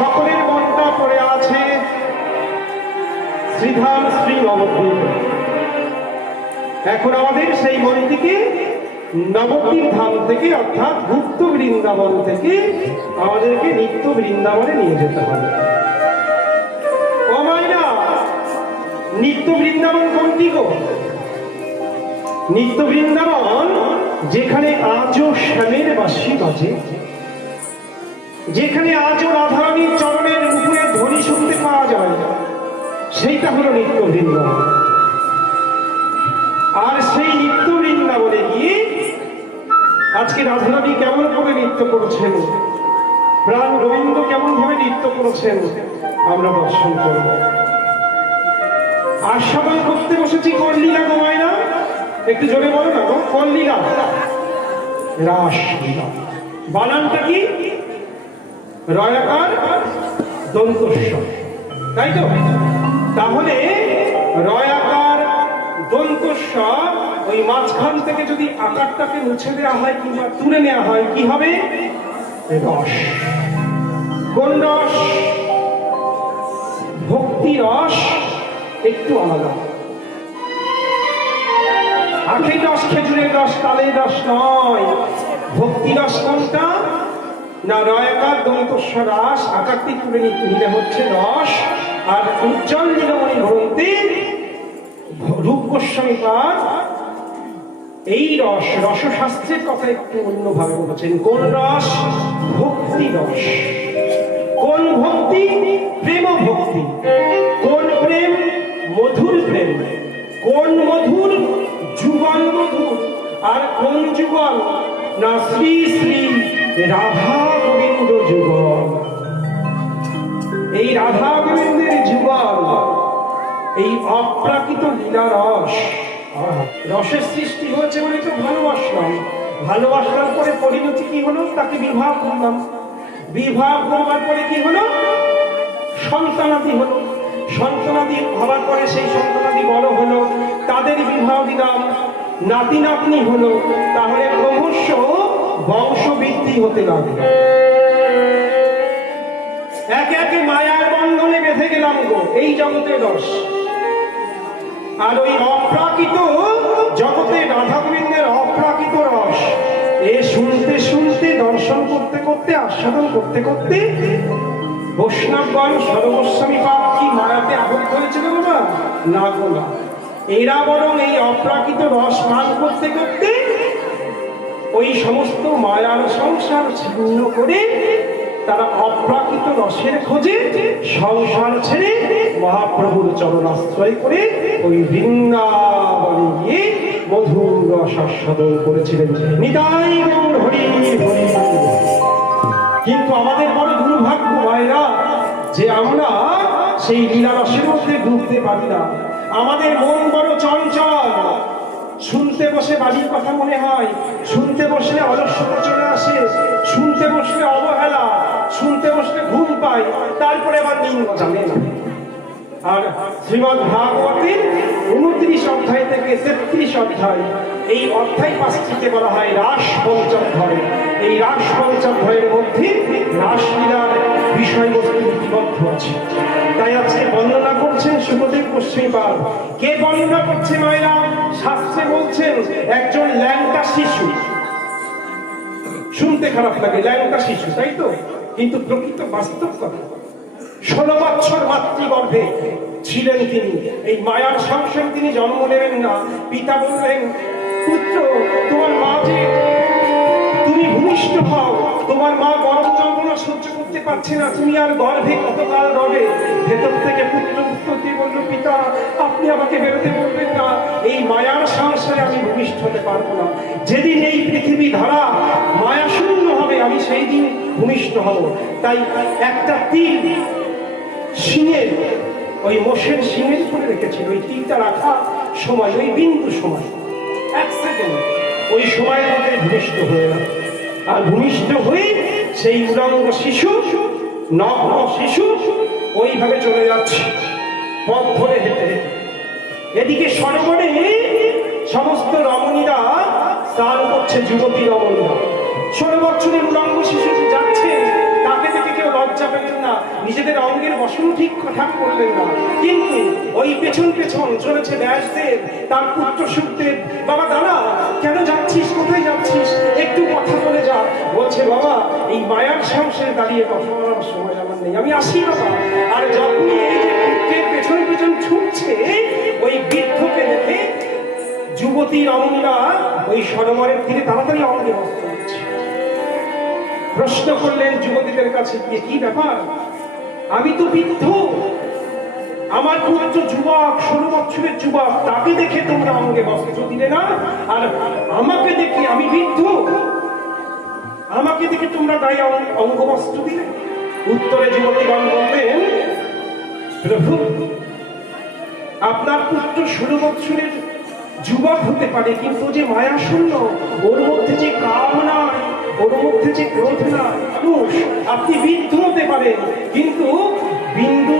সকলের মনটা পড়ে আছে শ্রীধাম শ্রী নবদ্বীপ। এখন আমাদের সেই মনটিকে নবদ্বীপ ধাম থেকে অর্থাৎ গুপ্ত বৃন্দাবন থেকে আমাদেরকে নিত্য বৃন্দাবনে নিয়ে যেতে হবে। ও মাইনা, নিত্য বৃন্দাবন কোনটি গো? নিত্য বৃন্দাবন যেখানে আজও শ্যামের বাঁশি বাজে, যেখানে আজও রাধারানীর চরণের উপরে ধ্বনি শুনতে পাওয়া যায়, সেইটা হলো নিত্য বৃন্দাবন। আর সেই নিত্য বৃন্দাবনে গিয়ে আজকে রাধারানী কেমন করে নৃত্য করেছেন, প্রাণ গোবিন্দ কেমন ভাবে নৃত্য করেছেন আমরা দর্শন করব। আস্বাদন করতে বসেছি কোন লীলা গো মায়না? একটু জোরে বলো না গো, কোন লীলা? রাসলীলা। বানানটা কি? রয়াকার দন্তস্ব, তাই তো? তাহলে রয়াকার দন্তস্ব ওই মাঝখান থেকে যদি আকারটাকে মুছে দেওয়া হয় কিংবা তুলে নেওয়া হয় কি হবে? রস। কোন রস? ভক্তি রস। একটু আলাদা। আখের রস, খেজুরের রস, তালের রস নয়। ভক্তি রস কোনটা? না, রয়াকার দন্তস্ব রস। আকারটি তুলে নিলে হচ্ছে রস। আর উজ্জ্বল নীলমণি গ্রন্থে রূপ গোস্বামী পাদ এই রস, রসশাস্ত্রের কথা একটু অন্যভাবে বলেছেন। কোন রস? ভক্তি রস। কোন ভক্তি? প্রেম ভক্তি। কোন প্রেম? মধুর প্রেম। কোন মধুর? যুগল মধুর। আর কোন যুগল? না, শ্রী শ্রী রাধা গোবিন্দ যুগল। এই রাধা গোবিন্দের যুগল, এই অপ্রাকৃত লীলা রস। রসের সৃষ্টি হয়েছে বলে তো ভালোবাসলাম। ভালোবাসার পরে পরিণতি কি হলো? তাকে বিবাহ করলাম। বিবাহ করবার পরে কি হলো? সন্তানাদি হলো। সন্তানাদি হবার পরে সেই সন্তানাদি বড় হলো, তাদের বিবাহ দিলাম, নাতি নাতনি হলো। তাহলে ক্রমশ বংশবৃদ্ধি হতে লাগলো। একে একে মায়ার বন্ধনে বেঁধে গেলাম গো এই জগতের রস। আর ওই অপ্রাকৃত জগতে রাধা গোবিন্দের অপ্রাকৃত রস এ শুনতে শুনতে, দর্শন করতে করতে, আস্বাদন করতে করতে বৈষ্ণবগণ সর্বস্বামী পাপ কি মায়াতে আবদ্ধ হয়েছিল বাবা? না গো না। এরা বরং এই অপ্রাকৃত রস পান করতে করতে ওই সমস্ত মায়ার সংসার ছিন্ন করে তারা অপ্রাকৃত রসের খোঁজে সংসার ছেড়ে মহাপ্রভুর চরণাশ্রয় করে ওই বৃন্দাবনে গিয়ে মধুর রস আস্বাদন করেছিলেন। নিতাই গৌর হরি হরি। কিন্তু আমাদের বড় দুর্ভাগ্য মায়েরা যে আমরা সেই লীলা রসের মধ্যে ডুবতে পারি না। আমাদের মন বড় চঞ্চল। শুনতে বসে বাড়ির কথা মনে হয়, শুনতে বসলে অলস্যতা চলে আসে, শুনতে বসলে অবহেলা, শুনতে বসলে ঘুম পায়, তারপরে আবার নিন্দ জানে না। আর শ্রীমদ্ ভাগবতের 29 অধ্যায় থেকে 33 অধ্যায়, এই অধ্যায় 5টিকে বলা হয় রাস পঞ্চাধ্যায়। এই রাস পঞ্চাধ্যায়ের মধ্যে রাসলীলার বিষয়বস্তু লিপিবদ্ধ আছে। তাই আজকে বর্ণনা করছেন সুখদেব গোস্বামী পাদ। কে বর্ণনা করছে মায়েরা? শাস্ত্রে বলছেন একজন ল্যাংটা শিশু। শুনতে খারাপ লাগে, ল্যাংটা শিশু, তাই তো? কিন্তু প্রকৃত বাস্তব কথা, 16 বছর মাতৃগর্ভে ছিলেন তিনি। এই মায়ার সংসারে তিনি জন্ম নেবেন না। পিতা বললেন, পুত্র তোমার মা যে, তুমি ভূমিষ্ঠ হও, তোমার মা গর্ভ যন্ত্রণা সহ্য করতে পারছে না, তুমি আর গর্ভে কতকাল রবে? ভেতর থেকে পুত্র উত্তর দিয়ে বলল, পিতা আপনি আমাকে বেরোতে বলবেন না, এই মায়ার সংসারে আমি ভূমিষ্ঠ হতে পারবো না। যেদিন এই পৃথিবী ধারা মায়া শূন্য হবে আমি সেই দিন ভূমিষ্ঠ হব। তাই একটা তীর শিঙের, ওই মোষের শিঙের করে রেখেছিল। ওই তীরটা রাখা সময়, ওই বিন্দু সময়, 1 সেকেন্ড, ওই সময়ের মধ্যে ভূমিষ্ঠ হয়ে গেল। আর ভূমিষ্ঠ হয়ে সেই উলঙ্গ শিশু, নগ্ন শিশু ওইভাবে চলে যাচ্ছে পথ ধরে হেঁটে হেঁটে। এদিকে সরোবরে সমস্ত রমণীরা স্নান করছে, যুবতী রমণীরা। 16 বছরের উলঙ্গ শিশু যাচ্ছে, তাকে দেখে কেউ লজ্জা পেলেন না। নিজেদের অঙ্গের বসন ঠিকঠাক করলেন না, কিন্তু ওই পেছন পেছন চলেছে ব্যাসদেব, তার পুত্র সুখদেব। বাবা দাঁড়া, কেন যাচ্ছিস, কোথায় যাচ্ছিস, একটু কথা বলে যা। বলছে বাবা, এই মায়ার সংসারে দাঁড়িয়ে কথা বলার সময় আমার নেই, আমি আসি বাবা। আর যখনই এই যে পুত্রের পেছন পেছন ছুটছে, ওই বৃদ্ধকে দেখে যুবতী রমণীরা ওই সরোবরের তীরে তাড়াতাড়ি অঙ্গে বস্ত্র দিচ্ছে। প্রশ্ন করলেন যুবতীদের কাছে গিয়ে, কি ব্যাপার, আমি তো বৃদ্ধ, আমার পুত্র যুবক, 16 বছরের যুবক, তাকে দেখে তোমরা অঙ্গে বস্ত্র দিলে না, আর আমাকে দেখে, আমি বৃদ্ধ, আমাকে দেখে তোমরা গায়ে অঙ্গবস্ত্র দিলে? উত্তরে যুবতীগণ বললেন, প্রভু, আপনার পুত্র 16 বছরের যুবক হতে পারে, কিন্তু যে মায়া শূন্য, ওর মধ্যে যে কাম নাই, ওর মধ্যে যে ক্রোধ নাই। আপনি বৃদ্ধ হতে পারেন, কিন্তু বিন্দু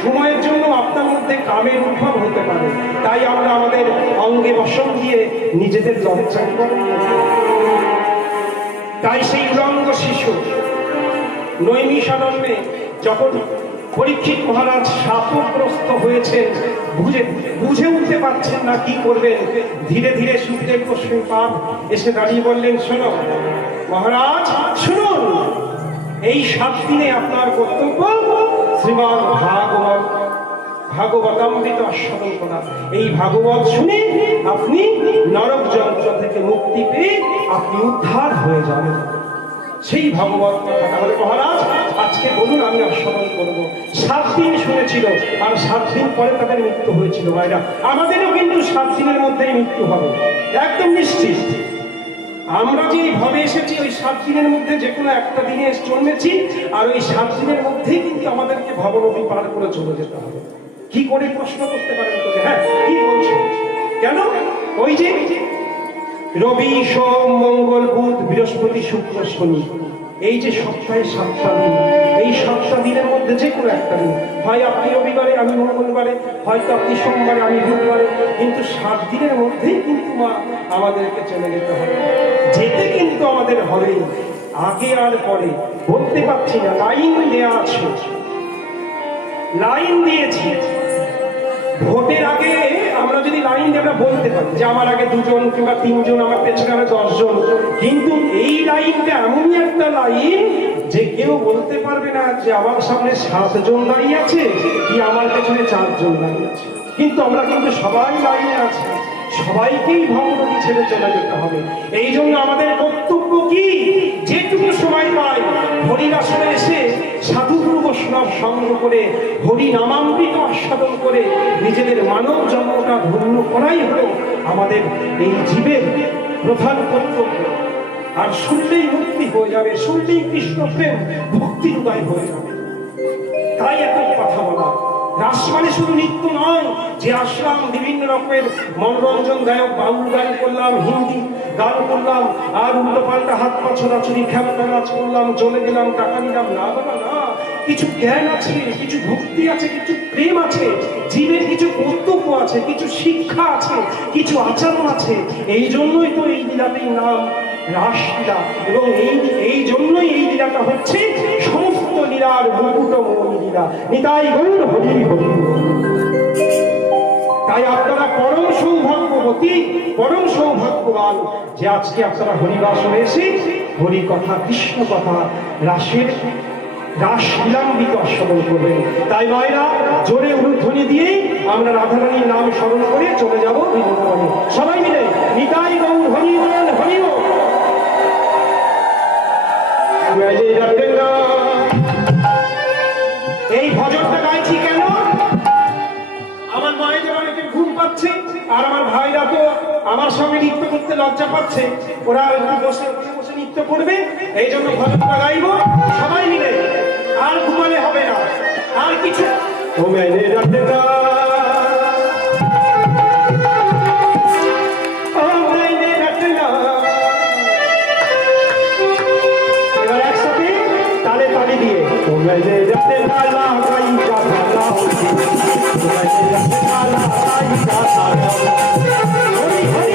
সময়ের জন্য আপনার মধ্যে কামের উদ্ভব হতে পারে। তাই আমরা আমাদের অঙ্গে বসন দিয়ে নিজেদের লজ্জা করি। তাই সেই উলঙ্গ শিশু নৈমিষারণ্যে যখন পরীক্ষিত মহারাজ শাপগ্রস্ত হয়েছেন, বুঝে উঠতে পারছেন না কি করবেন, ধীরে ধীরে সুখদেব গোস্বামী পাদ এসে দাঁড়িয়ে বললেন, শোনো মহারাজ, শুনুন, এই 7 দিনে আপনার কর্তব্য শ্রীমদ্ ভাগবতামৃত আস্বাদন করা। এই ভাগবত শুনে আপনি নরক যন্ত্র থেকে মুক্তি পেয়ে আপনি উদ্ধার হয়ে যাবেন। সেই ভাগবত কথা তাহলে মহারাজ আজকে বলুন, আমি আস্বাদন করবো। 7 দিন শুনেছিল, আর 7 দিন পরে তাদের মৃত্যু হয়েছিল। ভাইরা, আমাদেরও কিন্তু 7 দিনের মধ্যেই মৃত্যু হবে, একদম নিশ্চিত। আমরা যে ভাবে এসেছি, ওই 7 দিনের মধ্যে যে কোনো একটা দিনে জন্মেছি, আর ওই 7 দিনের মধ্যেই কিন্তু আমাদেরকে ভবনদী পার করে চলে যেতে হবে। কি করে, প্রশ্ন করতে পারেন তোকে? হ্যাঁ, কি বলছো, কেন? ওই যে রবি, সোম, মঙ্গল, বুধ, বৃহস্পতি, শুক্র, শনি, এই যে সপ্তাহে 7টা দিন, এই 7টা দিনের মধ্যে যে কোনো একটা দিন, হয় আপনি রবিবারে, আমি মঙ্গলবারে, হয়তো আপনি সোমবারে, আমি বুধবারে, কিন্তু 7 দিনের মধ্যেই কিন্তু মা আমাদেরকে চলে যেতে হবে। যেতে কিন্তু আমাদের হবে, আগে আর পরে বলতে পারছি না। লাইন দেওয়া আছে, লাইন দিয়েছি। ভোটের আগে আমরা যদি লাইন দিয়ে আমরা বলতে পারি যে আমার আগে 2 জন কিংবা 3 জন, আমার পেছনে আরো 10 জন, কিন্তু এই লাইনটা এমনই একটা লাইন যে কেউ বলতে পারবে না যে আমার সামনে 7 জন দাঁড়িয়ে আছে কি আমার পেছনে 4 জন দাঁড়িয়ে আছে, কিন্তু আমরা কিন্তু সবাই লাইনে আছি, সবাইকেই ভবনদী ছেড়ে চলে যেতে হবে। এই জন্য আমাদের কর্তব্য কি, যেটুকু সময় পাই হরিদাসনে এসে সাধুগুরু বৈষ্ণব সঙ্গ করে হরি নামামৃত আস্বাদন করে নিজেদের মানব জন্মটা ধন্য করাই হলো আমাদের এই জীবের প্রধান কর্তব্য। আর শুনলেই মুক্তি হয়ে যাবে, শুনলেই কৃষ্ণ প্রেম ভক্তির উদয় হয়ে যাবে। তাই এত কথা বলা। রাস মানে শুধু নৃত্য নয় যে আসলাম বিভিন্ন রকমের মনোরঞ্জন দায়ক বাউল গান করলাম, হিন্দি গান করলাম, আর উল্টো পাল্টা হাত পা ছোড়াছুড়ি খেলনা নাচ করলাম, চলে গেলাম, টাকা নিলাম, না বাবা না। কিছু জ্ঞান আছে, কিছু ভক্তি আছে, কিছু প্রেম আছে, জীবের কিছু কর্তব্য আছে, কিছু শিক্ষা আছে, কিছু আচরণ আছে। এই জন্যই তো এই লীলাটির নাম রাসলীলা, এবং এই জন্যই এই লীলাটা হচ্ছে সমস্ত লীলার মুকুটমণি লীলা। নিতাই গৌর হরি হরি। তাই আপনারা পরম সৌভাগ্যবতী, পরম সৌভাগ্যবান যে আজকে আপনারা হরিবাসনে এসে হরি কথা, কৃষ্ণ কথা, রাসের রাস লীলামৃত আস্বাদন করবেন। তাই মায়েরা জোরে উলুধ্বনি দিয়ে আমরা রাধারানীর নাম স্মরণ করে চলে যাব বৃন্দাবনে। সবাই মিলে নিতাই গৌর হরি বল, হরি বল। এই ভজনটা গাইছি কেন? আমার মায়েদের অনেকে ঘুম পাচ্ছে, আর আমার ভাইরা তো আমার সঙ্গে নৃত্য করতে লজ্জা পাচ্ছে, ওরা বসে বসে নৃত্য করবে, এই জন্য ভজনটা গাইবো সবাই মিলে। আর ঘুমালে হবে না, আর কিছু এবার একসাথে তালে তালে দিয়ে হরি হরি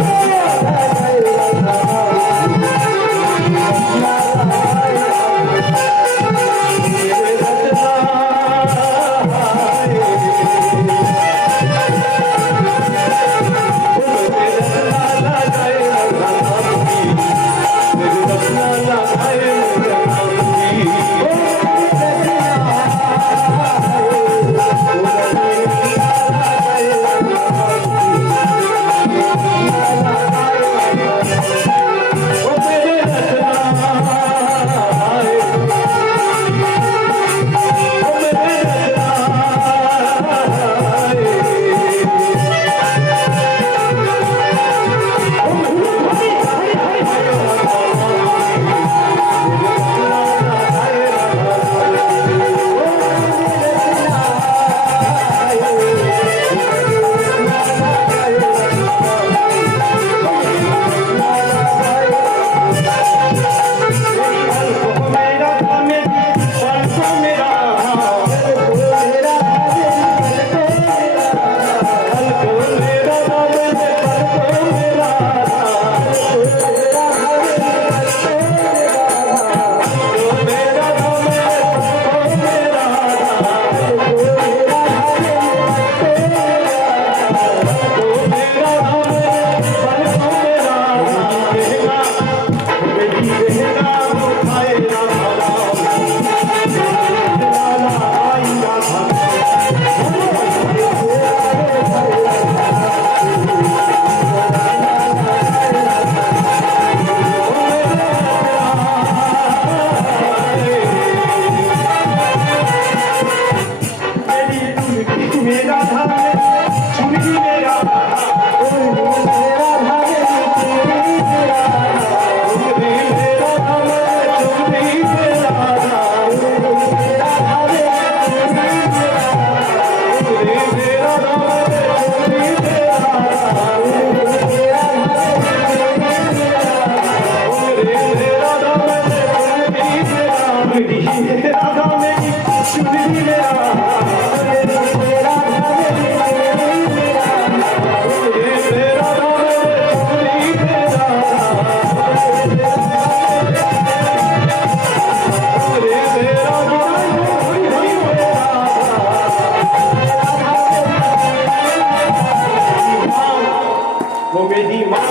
चुनरी में राधा वो मेरी माँ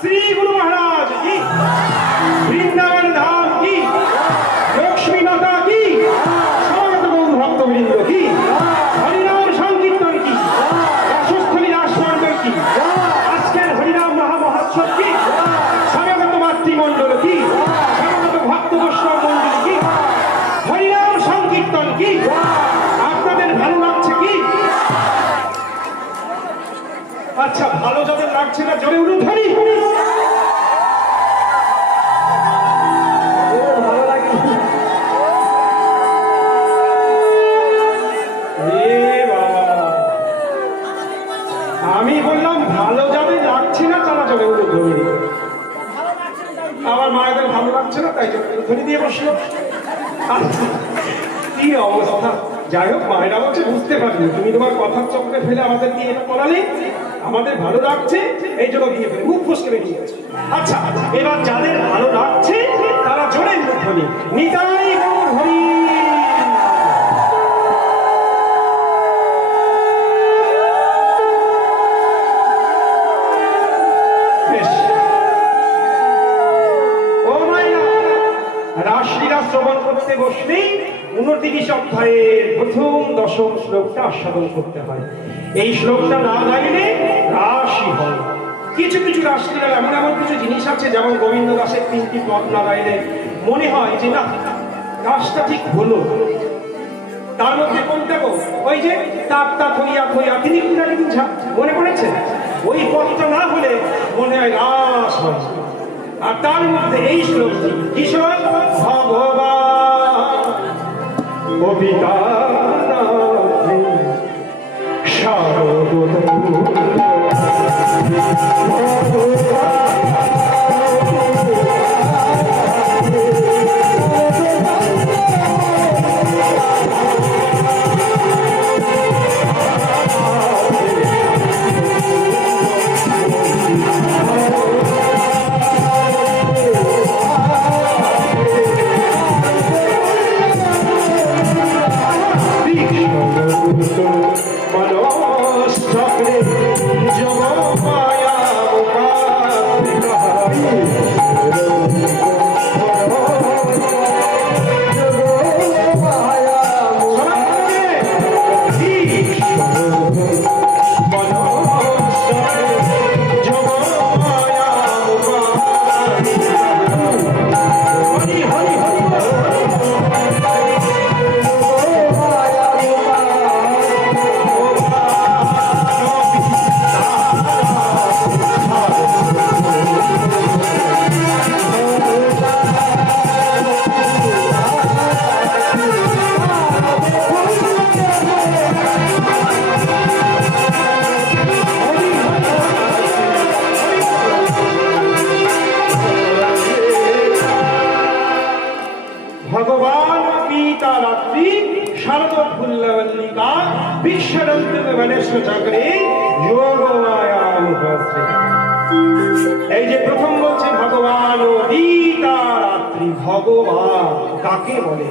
श्री गुरु महाराज की, वृंदावन धाम की, লাগছে না, জোরে উলুধ্বনি। ভালো লাগে। আমি বললাম ভালো যাবে লাগছে না, তারা জোরে উলুধ্বনি। আমার মায়েদের ভালো লাগছে না, তাই জন্য উলুধ্বনি দিয়ে বসলো। কি অবস্থা! যাই হোক, মায়েরা বলছে বুঝতে পারিনি, তুমি তোমার কথার চক্রে ফেলে আমাদের দিয়ে এটা করালে, আমাদের ভালো লাগছে এই জন্য দিয়ে ফেলে মুখ ফসকে বেরিয়ে গেছে। আচ্ছা, এবার যাদের ভালো লাগছে তারা জোরে উলুধ্বনি। নিতাই গৌর হরি। রাসলীলা শ্রবণ করতে বসলেই 29 অধ্যায়ের প্রথম দশম শ্লোকটা আস্বাদন করতে হয়। এই শ্লোকটা না গাইলে রাসই হয়। কিছু কিছু রাসলীলার এমন এমন কিছু জিনিস আছে, যেমন গোবিন্দ দাসের 3টি পদ না গাইলে মনে হয় যে না, রাসটা ঠিক হলো। তার মধ্যে কোনটা গো? ওই যে তার তা থইয়া থইয়া তিনি মনে পড়েছে? ওই পদটা না হলে মনে হয় রাস হয়। আর তার মধ্যে এই শ্লোকটি কিশোর ভগবান কবিতা ভগবান পিতা রাত্রি শারদোৎফুল্লবল্লিকা বিশ্বরন্তিত গণেশ চক্রে যোগমায়ানুপস্থিত। এই যে প্রথম বলছে ভগবান ও পিতা রাত্রি, ভগবান কাকে বলে?